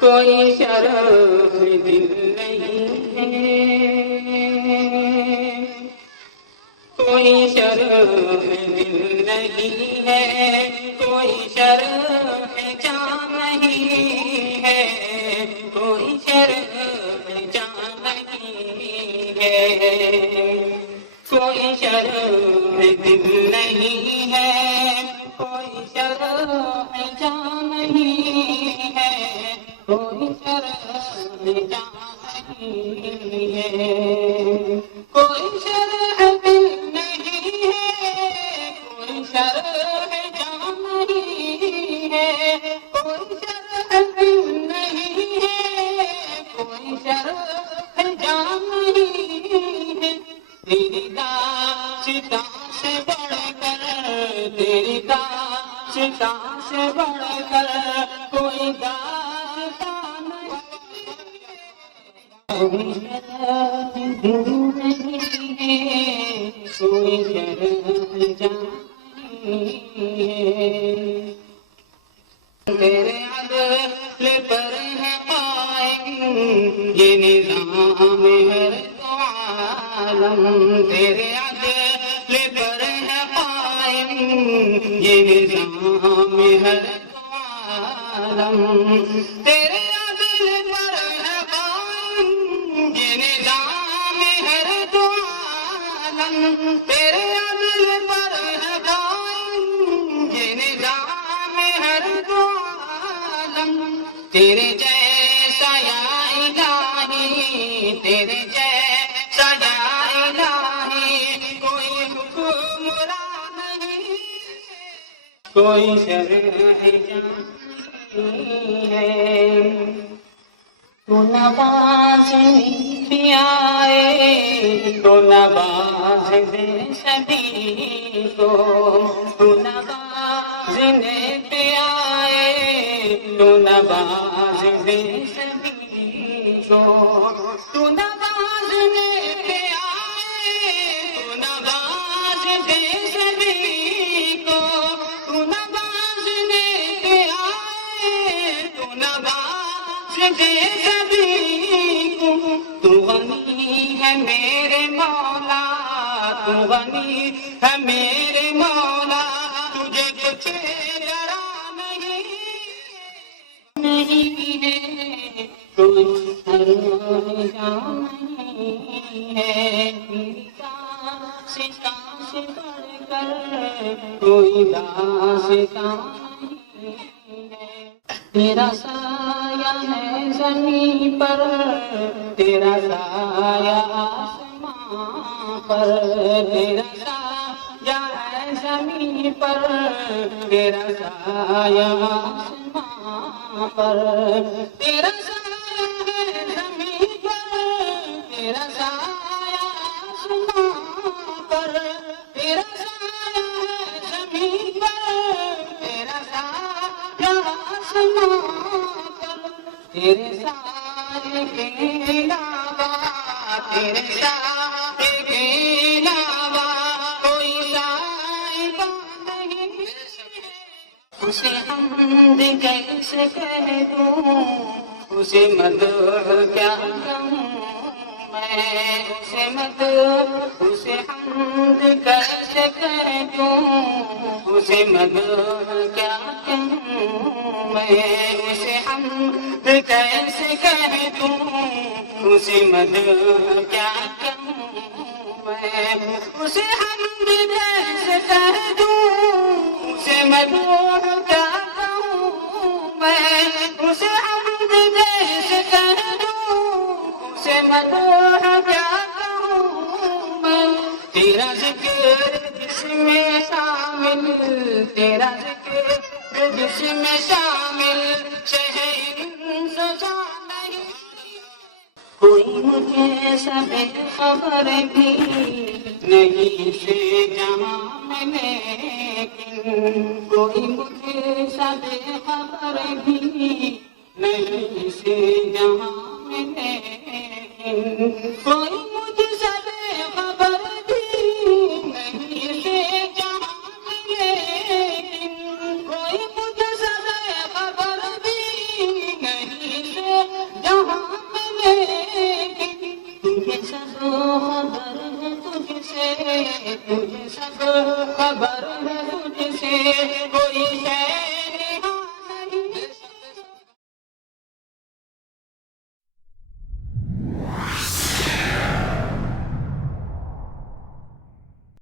کوئی شرف دل نہیں ہے، کوئی شرف دل نہیں ہے، کوئی شرف جان نہیں ہے، کوئی شرف جان نہیں ہے، کوئی شرف دل نہیں ہے، کوئی شرف جان نہیں ہے، کوئی شرف جان نہیں ہے، کوئی شرف دل نہیں ہے، کوئی شرف جان نہیں ہے، کوئی شرف دل نہیں ہے، کوئی شرف جان نہیں ہے، تیری داستاں سے بڑھ کر، تیری داستاں سے بڑھ کر کوئی داستاں نہیں، کوئی شرف دل نہیں ہے، کوئی شرف جان نہیں ہے، تیرے عدل پر ہے قائم یہ نظام ہر دو عالم، تیرے عدل پر ہے قائم یہ نظام ہر دو عالم، تیرے عدل پر ہے قائم یہ نظام ہر دو عالم، تیرے عدل پر ہے قائم یہ نظام ہر دو عالم، تیرے جیسا یا الہی، تیرے جیسا یا الہی کوئی حکمران نہیں، کوئی شرح جان نہیں ہے، تو نواز بھی آئے تو نواز دے سبھی کو، تو نواز بھی آئے تو نواز دے سبھی کو، تو نواز بھی آئے تو نواز دے سبھی کو، تو نواز بھی آئے تو نواز دے سبھی کو، تو غنی ہے میرے مولا، تو غنی ہے میرے مولا، تجھے کچھ ڈرا نہیں ہے، کوئی جان نہیں ہے، تیری داستاں سے بڑھ کر کوئی داستاں نہیں ہے، تیرا سایہ ہے زمین پر، تیرا سایہ آسمان پر، تیرا سایہ ہے زمین پر، تیرا سایہ آسمان پر، تیرا سایہ ہے زمین پر، تیرا سایہ آسمان پر، تیرا سایہ ہے زمین پر، تیرا سایہ آسمان پر، تیرے سایے کے علاوہ، تیرے سایے کے علاوہ کوئی سائبہ نہیں، اسے حمد کیسے کہہ دوں، اسے مدح کیا کہوں میں، اسے مدح اسے حمد کیسے کہہ دوں، اسے مدح کیا کہوں میں، اسے حمد کیسے کہہ دوں، اسے مدح کیا کہوں میں، اسے حمد کیسے کہہ دوں، اسے مدح کیا کہوں میں، اسے حمد کیسے کہہ دوں، اسے مدح کیا کہوں میں، تیرا ذکر جس میں شامل، تیرا ذکر جس میں شامل شہر سجا نہیں، کوئی مجھے سب خبر بھی نہیں سے جہاں میں، لیکن کوئی مجھے سب خبر بھی نہیں سے جہاں میں، لیکن کوئی مجھے سب خبر بھی نہیں سے جہاں میں، لیکن کوئی مجھے سب خبر بھی نہیں سب خبر ہے تجھ سے، تجھے سب خبر